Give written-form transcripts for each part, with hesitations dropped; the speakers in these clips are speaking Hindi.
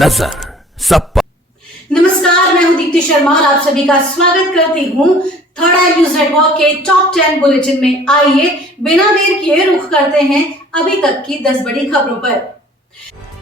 नजर सब पर। नमस्कार, मैं हूं दीप्ति शर्मा और आप सभी का स्वागत करती हूं थर्ड आई न्यूज नेटवर्क के टॉप 10 बुलेटिन में। आइए बिना देर किए रुख करते हैं अभी तक की 10 बड़ी खबरों पर।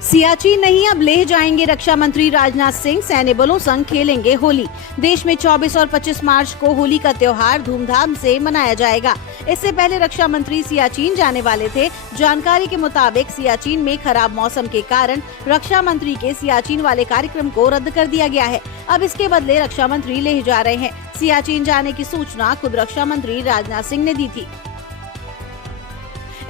सियाचिन नहीं, अब लेह जाएंगे रक्षा मंत्री राजनाथ सिंह। सैन्य बलों संग खेलेंगे होली। देश में 24 और 25 मार्च को होली का त्योहार धूमधाम से मनाया जाएगा। इससे पहले रक्षा मंत्री सियाचिन जाने वाले थे। जानकारी के मुताबिक सियाचिन में खराब मौसम के कारण रक्षा मंत्री के सियाचिन वाले कार्यक्रम को रद्द कर दिया गया है। अब इसके बदले रक्षा मंत्री लेह जा रहे हैं। सियाचिन जाने की सूचना खुद रक्षा मंत्री राजनाथ सिंह ने दी थी।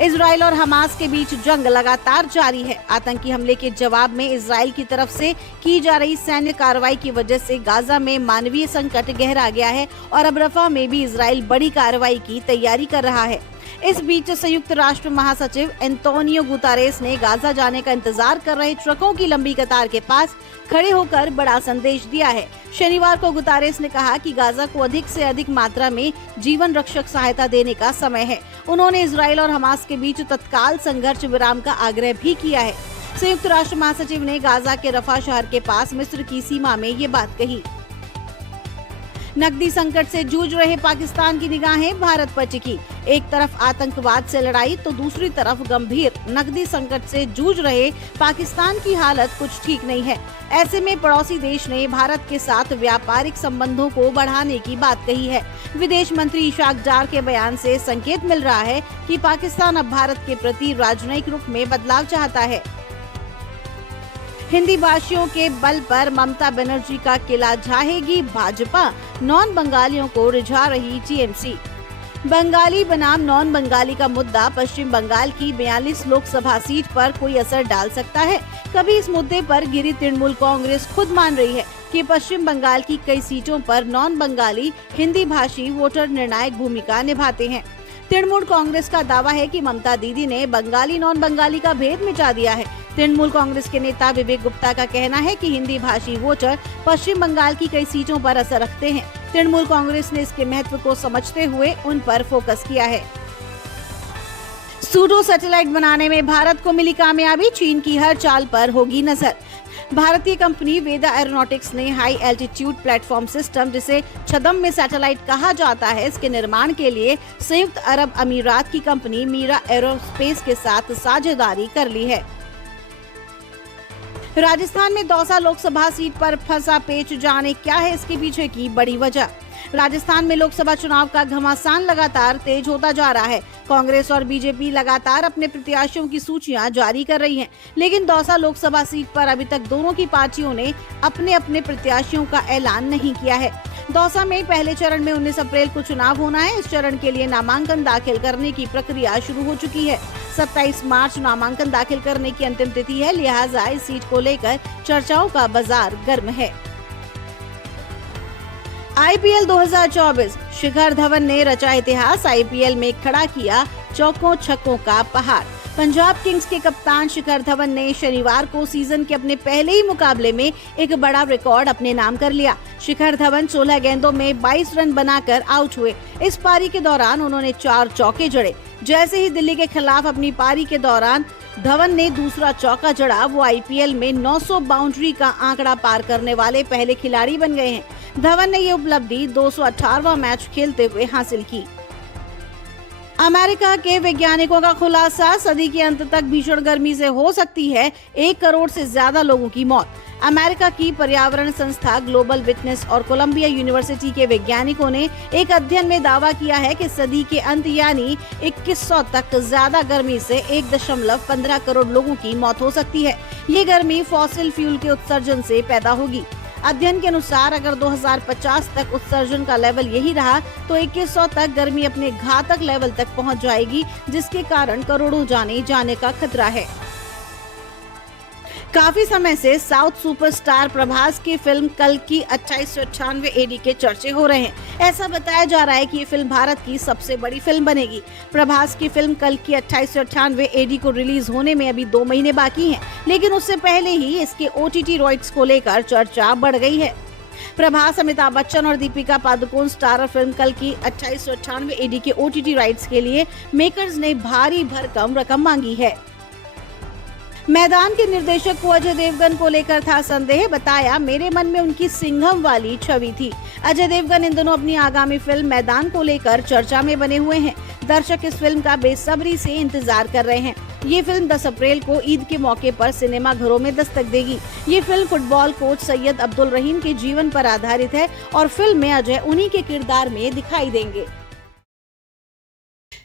इजराइल और हमास के बीच जंग लगातार जारी है। आतंकी हमले के जवाब में इजराइल की तरफ से की जा रही सैन्य कार्रवाई की वजह से गाजा में मानवीय संकट गहरा गया है और अब रफा में भी इजराइल बड़ी कार्रवाई की तैयारी कर रहा है। इस बीच संयुक्त राष्ट्र महासचिव एंटोनियो गुतारेस ने गाजा जाने का इंतजार कर रहे ट्रकों की लंबी कतार के पास खड़े होकर बड़ा संदेश दिया है। शनिवार को गुतारेस ने कहा कि गाजा को अधिक से अधिक मात्रा में जीवन रक्षक सहायता देने का समय है। उन्होंने इजराइल और हमास के बीच तत्काल संघर्ष विराम का आग्रह भी किया है। संयुक्त राष्ट्र महासचिव ने गाजा के रफा शहर के पास मिस्र की सीमा में ये बात कही। नकदी संकट से जूझ रहे पाकिस्तान की निगाहें भारत पर टिकी। एक तरफ आतंकवाद से लड़ाई तो दूसरी तरफ गंभीर नकदी संकट से जूझ रहे पाकिस्तान की हालत कुछ ठीक नहीं है। ऐसे में पड़ोसी देश ने भारत के साथ व्यापारिक संबंधों को बढ़ाने की बात कही है। विदेश मंत्री इशाक डार के बयान से संकेत मिल रहा है कि पाकिस्तान अब भारत के प्रति राजनयिक रुख में बदलाव चाहता है। हिंदी भाषियों के बल पर ममता बनर्जी का किला ढाहेगी भाजपा, नॉन बंगालियों को रिझा रही टीएमसी। बंगाली बनाम नॉन बंगाली का मुद्दा पश्चिम बंगाल की 42 लोकसभा सीट पर कोई असर डाल सकता है। कभी इस मुद्दे पर गिरी तृणमूल कांग्रेस खुद मान रही है कि पश्चिम बंगाल की कई सीटों पर नॉन बंगाली हिंदी भाषी वोटर निर्णायक भूमिका निभाते हैं। तृणमूल कांग्रेस का दावा है कि ममता दीदी ने बंगाली नॉन बंगाली का भेद मिटा दिया है। तृणमूल कांग्रेस के नेता विवेक गुप्ता का कहना है कि हिंदी भाषी वोटर पश्चिम बंगाल की कई सीटों पर असर रखते हैं। तृणमूल कांग्रेस ने इसके महत्व को समझते हुए उन पर फोकस किया है। सूडो सैटेलाइट बनाने में भारत को मिली कामयाबी, चीन की हर चाल पर होगी नजर। भारतीय कंपनी वेदा एरोनॉटिक्स ने हाई एल्टीट्यूड प्लेटफॉर्म सिस्टम, जिसे छदम में सैटेलाइट कहा जाता है, इसके निर्माण के लिए संयुक्त अरब अमीरात की कंपनी मीरा एरोस्पेस के साथ साझेदारी कर ली है। राजस्थान में दौसा लोकसभा सीट पर फंसा पेच, जाने क्या है इसके पीछे की बड़ी वजह। राजस्थान में लोकसभा चुनाव का घमासान लगातार तेज होता जा रहा है। कांग्रेस और बीजेपी लगातार अपने प्रत्याशियों की सूचियां जारी कर रही हैं, लेकिन दौसा लोकसभा सीट पर अभी तक दोनों की पार्टियों ने अपने अपने प्रत्याशियों का ऐलान नहीं किया है। दौसा में पहले चरण में 19 अप्रैल को चुनाव होना है। इस चरण के लिए नामांकन दाखिल करने की प्रक्रिया शुरू हो चुकी है। 27 मार्च नामांकन दाखिल करने की अंतिम तिथि है, लिहाजा इस सीट को लेकर चर्चाओं का बाजार गर्म है। आईपीएल 2024, शिखर धवन ने रचा इतिहास। आईपीएल में खड़ा किया चौकों छक्कों का पहाड़। पंजाब किंग्स के कप्तान शिखर धवन ने शनिवार को सीजन के अपने पहले ही मुकाबले में एक बड़ा रिकॉर्ड अपने नाम कर लिया। शिखर धवन 16 गेंदों में 22 रन बनाकर आउट हुए। इस पारी के दौरान उन्होंने 4 चौके जड़े। जैसे ही दिल्ली के खिलाफ अपनी पारी के दौरान धवन ने दूसरा चौका जड़ा, वो आईपीएल में 900 बाउंड्री का आंकड़ा पार करने वाले पहले खिलाड़ी बन गए हैं। धवन ने ये उपलब्धि 218वां मैच खेलते हुए हासिल की। अमेरिका के वैज्ञानिकों का खुलासा, सदी के अंत तक भीषण गर्मी से हो सकती है 1 करोड़ से ज्यादा लोगों की मौत। अमेरिका की पर्यावरण संस्था ग्लोबल विटनेस और कोलंबिया यूनिवर्सिटी के वैज्ञानिकों ने एक अध्ययन में दावा किया है कि सदी के अंत यानी 2100 तक ज्यादा गर्मी से 1.15 करोड़ लोगों की मौत हो सकती है। ये गर्मी फॉसिल फ्यूल के उत्सर्जन से पैदा होगी। अध्ययन के अनुसार अगर 2050 तक उत्सर्जन का लेवल यही रहा तो 2100 तक गर्मी अपने घातक लेवल तक पहुंच जाएगी, जिसके कारण करोड़ों जाने जाने का खतरा है। काफी समय से साउथ सुपरस्टार प्रभास की फिल्म कल की 2898 एडी के चर्चे हो रहे हैं। ऐसा बताया जा रहा है कि ये फिल्म भारत की सबसे बड़ी फिल्म बनेगी। प्रभास की फिल्म कल की 2898 एडी को रिलीज होने में अभी 2 महीने बाकी हैं, लेकिन उससे पहले ही इसके ओटीटी राइट्स को लेकर चर्चा बढ़ गई है। प्रभास, अमिताभ बच्चन और दीपिका पादुकोण स्टारर फिल्म कल की 2898 एडी के ओटीटी राइट्स के लिए मेकर्स ने भारी भरकम रकम मांगी है। मैदान के निर्देशक को अजय देवगन को लेकर था संदेह, बताया मेरे मन में उनकी सिंघम वाली छवि थी। अजय देवगन इन दिनों अपनी आगामी फिल्म मैदान को लेकर चर्चा में बने हुए हैं। दर्शक इस फिल्म का बेसब्री से इंतजार कर रहे हैं। ये फिल्म 10 अप्रैल को ईद के मौके पर सिनेमा घरों में दस्तक देगी। ये film football coach Syed Abdul Rahim के जीवन पर आधारित है और फिल्म में अजय उन्हीं के किरदार में दिखाई देंगे।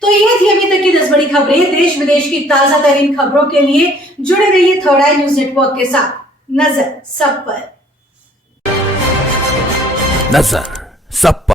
तो ये थी अभी तक की 10 बड़ी खबरें। देश विदेश की ताजा तरीन खबरों के लिए जुड़े रहिए थर्ड आई न्यूज नेटवर्क के साथ। नजर सब पर।